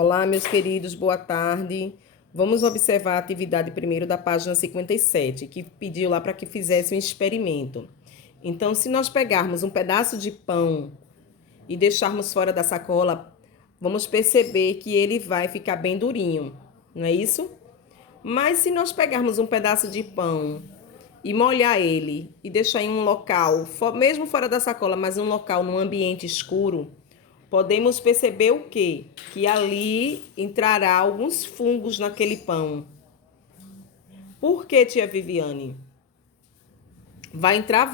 Olá, meus queridos, boa tarde. Vamos observar a atividade primeiro da página 57, que pediu lá para que fizesse um experimento. Então, se nós pegarmos um pedaço de pão e deixarmos fora da sacola, vamos perceber que ele vai ficar bem durinho, não é isso? Mas se nós pegarmos um pedaço de pão e molhar ele e deixar em um local, mesmo fora da sacola, mas um local num ambiente escuro, podemos perceber o quê? Que ali entrará alguns fungos naquele pão. Por que, tia Viviane? Vai entrar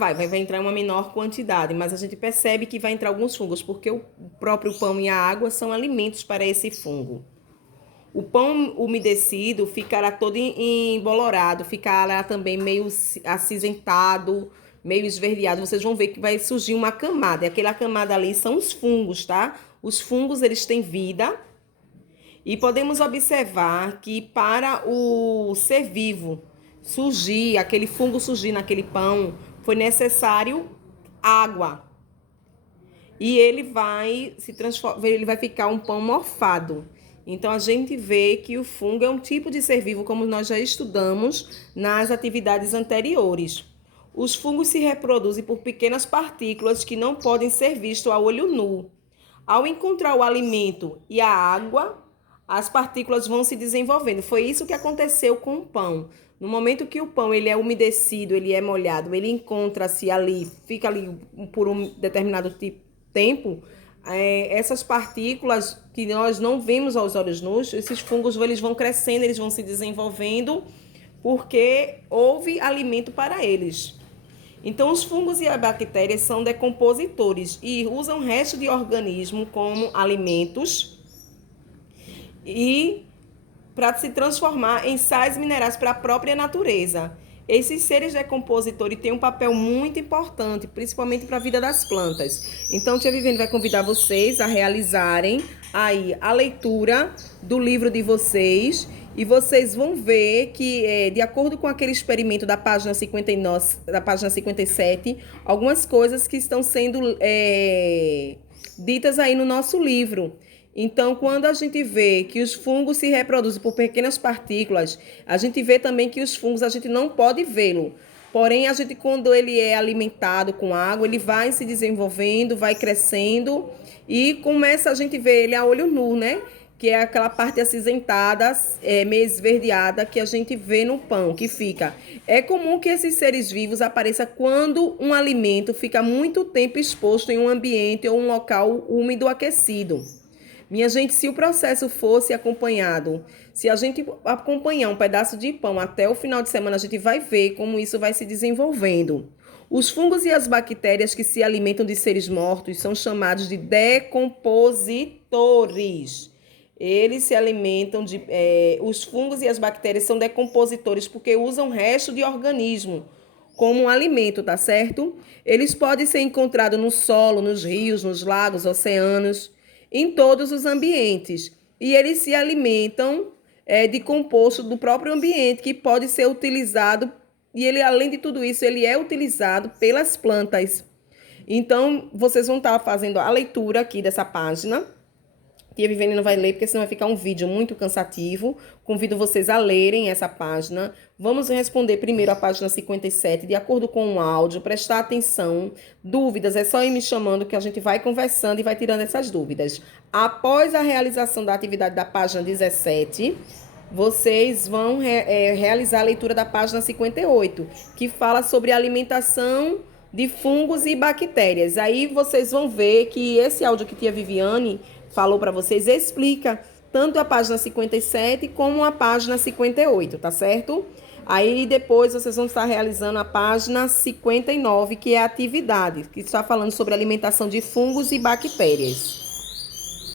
uma menor quantidade, mas a gente percebe que vai entrar alguns fungos, porque o próprio pão e a água são alimentos para esse fungo. O pão umedecido ficará todo embolorado, ficará também meio acinzentado, meio esverdeado. Vocês vão ver que vai surgir uma camada. E aquela camada ali são os fungos, tá? Os fungos, eles têm vida. E podemos observar que para o ser vivo surgir, aquele fungo surgir naquele pão, foi necessário água. E ele vai ficar um pão morfado. Então, a gente vê que o fungo é um tipo de ser vivo, como nós já estudamos nas atividades anteriores. Os fungos se reproduzem por pequenas partículas que não podem ser vistas a olho nu. Ao encontrar o alimento e a água, as partículas vão se desenvolvendo. Foi isso que aconteceu com o pão. No momento que o pão ele é umedecido, ele é molhado, ele encontra-se ali, fica ali por um determinado tempo, essas partículas que nós não vemos aos olhos nus, esses fungos eles vão crescendo, eles vão se desenvolvendo, porque houve alimento para eles. Então, os fungos e as bactérias são decompositores e usam o resto de organismo como alimentos e para se transformar em sais minerais para a própria natureza. Esses seres decompositores têm um papel muito importante, principalmente para a vida das plantas. Então, tia Viviane vai convidar vocês a realizarem aí a leitura do livro de vocês e vocês vão ver que, de acordo com aquele experimento da página 59, da página 57, algumas coisas que estão sendo ditas aí no nosso livro. Então, quando a gente vê que os fungos se reproduzem por pequenas partículas, a gente vê também que os fungos a gente não pode vê-lo. Porém, a gente, quando ele é alimentado com água, ele vai se desenvolvendo, vai crescendo e começa a gente ver ele a olho nu, né? Que é aquela parte acinzentada, meio esverdeada que a gente vê no pão, que fica. É comum que esses seres vivos apareçam quando um alimento fica muito tempo exposto em um ambiente ou um local úmido ou aquecido. Minha gente, se o processo fosse acompanhado, se a gente acompanhar um pedaço de pão até o final de semana, a gente vai ver como isso vai se desenvolvendo. Os fungos e as bactérias que se alimentam de seres mortos são chamados de decompositores. Eles se alimentam os fungos e as bactérias são decompositores porque usam o resto de organismo como um alimento, tá certo? Eles podem ser encontrados no solo, nos rios, nos lagos, oceanos, em todos os ambientes. E eles se alimentam de composto do próprio ambiente, que pode ser utilizado, e ele, além de tudo isso, ele é utilizado pelas plantas. Então, vocês vão estar fazendo a leitura aqui dessa página. Tia Viviane não vai ler, porque senão vai ficar um vídeo muito cansativo. Convido vocês a lerem essa página. Vamos responder primeiro a página 57, de acordo com o áudio. Prestar atenção. Dúvidas, é só ir me chamando que a gente vai conversando e vai tirando essas dúvidas. Após a realização da atividade da página 17, vocês vão realizar a leitura da página 58, que fala sobre alimentação de fungos e bactérias. Aí vocês vão ver que esse áudio que tia Viviane falou para vocês explica tanto a página 57 como a página 58, tá certo? Aí depois vocês vão estar realizando a página 59, que é a atividade, que está falando sobre alimentação de fungos e bactérias.